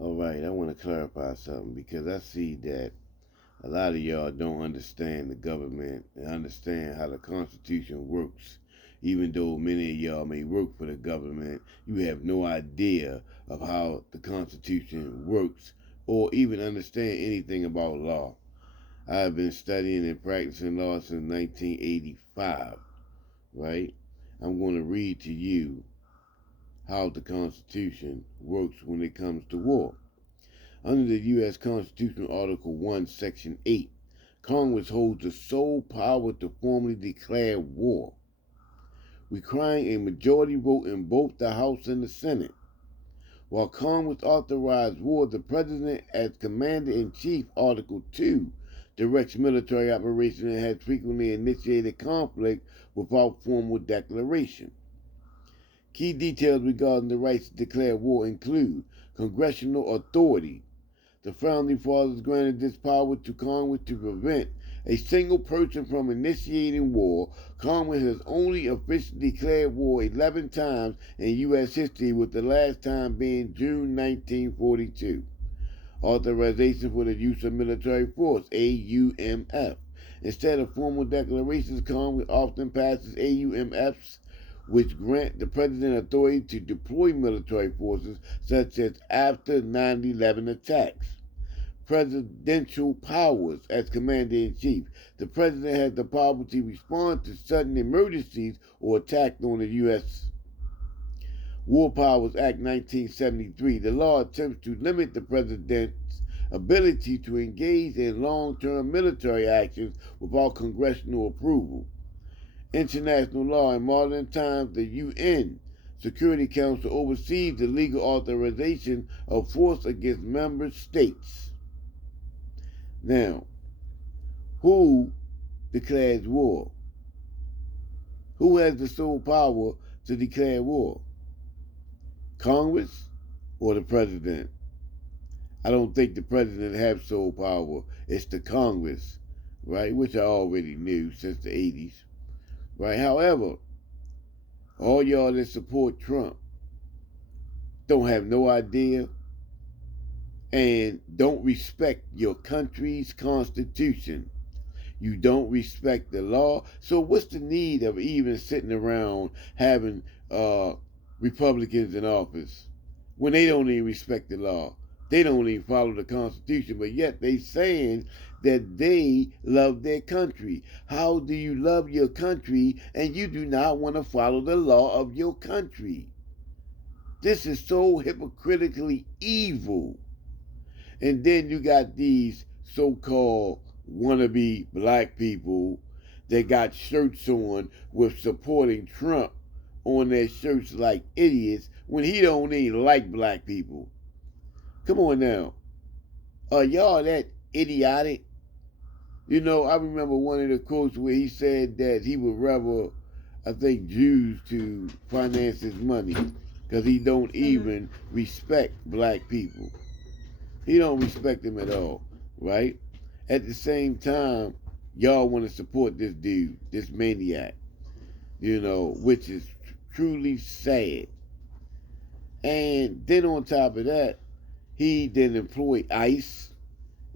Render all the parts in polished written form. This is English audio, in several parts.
All right, I want to clarify something because I see that a lot of y'all don't understand the government and understand how the Constitution works. Even though many of y'all may work for the government, you have no idea of how the Constitution works or even understand anything about law. I have been studying and practicing law since 1985, right? I'm going to read to you how the Constitution works when it comes to war. Under the U.S. Constitution, Article 1, Section 8, Congress holds the sole power to formally declare war, requiring a majority vote in both the House and the Senate. While Congress authorized war, the President, as Commander in Chief, Article 2, directs military operations and has frequently initiated conflict without formal declaration. Key details regarding the rights to declare war include congressional authority. The Founding Fathers granted this power to Congress to prevent a single person from initiating war. Congress has only officially declared war 11 times in U.S. history, with the last time being June 1942. Authorization for the use of military force, AUMF. Instead of formal declarations, Congress often passes AUMFs, which grant the President authority to deploy military forces, such as after 9/11 attacks. Presidential powers as Commander in Chief. The President has the power to respond to sudden emergencies or attacks on the U.S. War Powers Act 1973. The law attempts to limit the President's ability to engage in long term military actions without congressional approval. International law. In modern times, the UN Security Council oversees the legal authorization of force against member states. Now, who declares war? Who has the sole power to declare war? Congress or the President? I don't think the President has sole power. It's the Congress, right? Which I already knew since the 80s, right? However, all y'all that support Trump don't have no idea and don't respect your country's constitution. You don't respect the law. So what's the need of even sitting around having Republicans in office when they don't even respect the law? They don't even follow the Constitution, but yet they saying that they love their country. How do you love your country and you do not want to follow the law of your country? This is so hypocritically evil. And then you got these so-called wannabe black people that got shirts on with supporting Trump on their shirts like idiots when he don't even like black people. Come on now. Are y'all that idiotic? You know, I remember one of the quotes where he said that he would rather, I think, Jews to finance his money because he don't even respect black people. He don't respect them at all, right? At the same time, y'all want to support this dude, this maniac, which is truly sad. And then on top of that, he then employed ICE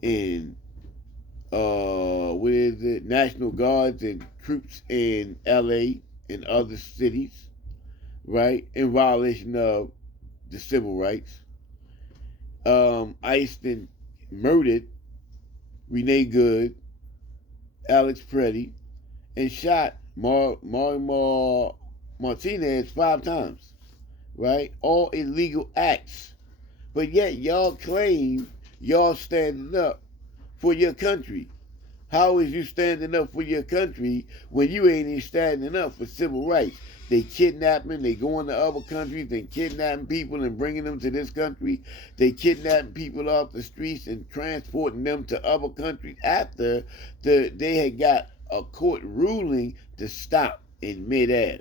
and what is it, National Guards and troops in LA and other cities, right? In violation of the civil rights. ICE then murdered Renee Good, Alex Preddy, and shot Martinez 5 times, right? All illegal acts. But yet y'all claim y'all standing up for your country. How is you standing up for your country when you ain't even standing up for civil rights? They kidnapping, they going to other countries and kidnapping people and bringing them to this country. They kidnapping people off the streets and transporting them to other countries after they had got a court ruling to stop in midair.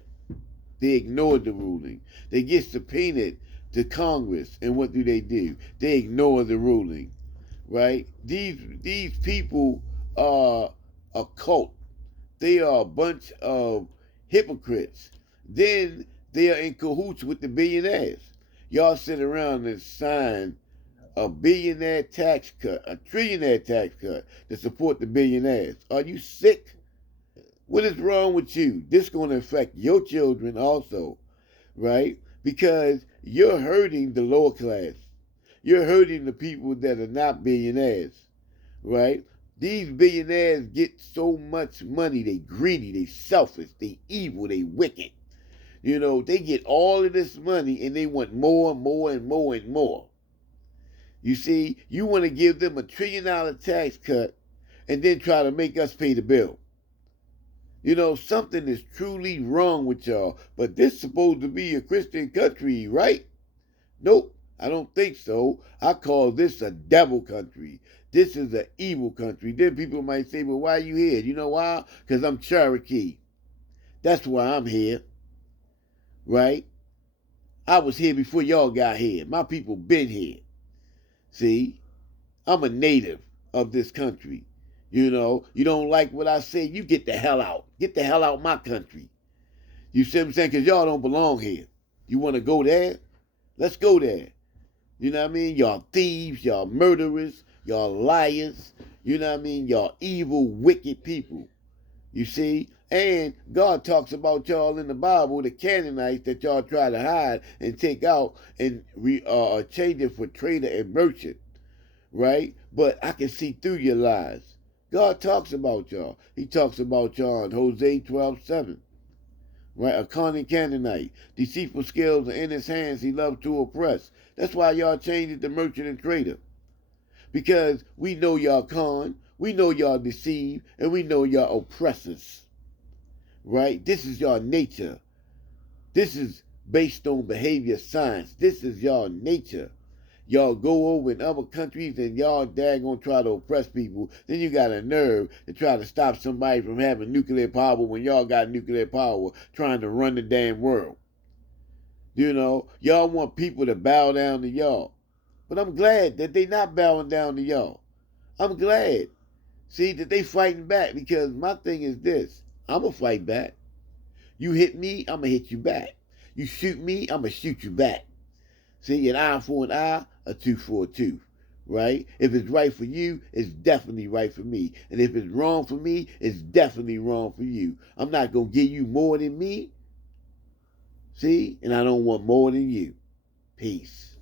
They ignored the ruling. They get subpoenaed to Congress, and what do? They ignore the ruling, right? These people are a cult. They are a bunch of hypocrites. Then they are in cahoots with the billionaires. Y'all sit around and sign a billionaire tax cut, a trillionaire tax cut to support the billionaires. Are you sick? What is wrong with you? This is going to affect your children also, right? Because you're hurting the lower class. You're hurting the people that are not billionaires, right? These billionaires get so much money. They greedy, they selfish, they evil, they wicked. You know, they get all of this money and they want more and more and more and more. You see, you want to give them $1 trillion tax cut and then try to make us pay the bill. You know, something is truly wrong with y'all. But this is supposed to be a Christian country, right? Nope, I don't think so. I call this a devil country. This is an evil country. Then people might say, well, why are you here? You know why? Because I'm Cherokee. That's why I'm here. Right? I was here before y'all got here. My people been here. See? I'm a native of this country. You know, you don't like what I say, you get the hell out. Get the hell out my country. You see what I'm saying? Because y'all don't belong here. You want to go there? Let's go there. You know what I mean? Y'all thieves, y'all murderers, y'all liars. You know what I mean? Y'all evil, wicked people. You see? And God talks about y'all in the Bible, the Canaanites that y'all try to hide and take out and change it for trader and merchant. Right? But I can see through your lies. God talks about y'all. He talks about y'all in Hosea 12:7. Right? A cunning Canaanite. Deceitful scales are in his hands. He loves to oppress. That's why y'all changed it to merchant and trader. Because we know y'all con. We know y'all deceive. And we know y'all oppressors. Right? This is y'all nature. This is based on behavior science. This is y'all nature. Y'all go over in other countries and y'all daggone try to oppress people. Then you got a nerve to try to stop somebody from having nuclear power when y'all got nuclear power trying to run the damn world. You know, y'all want people to bow down to y'all. But I'm glad that they not bowing down to y'all. I'm glad. See, that they fighting back because my thing is this. I'm going to fight back. You hit me, I'm going to hit you back. You shoot me, I'm going to shoot you back. See, an eye for an eye, a tooth for a tooth, right? If it's right for you, it's definitely right for me. And if it's wrong for me, it's definitely wrong for you. I'm not going to give you more than me, see? And I don't want more than you. Peace.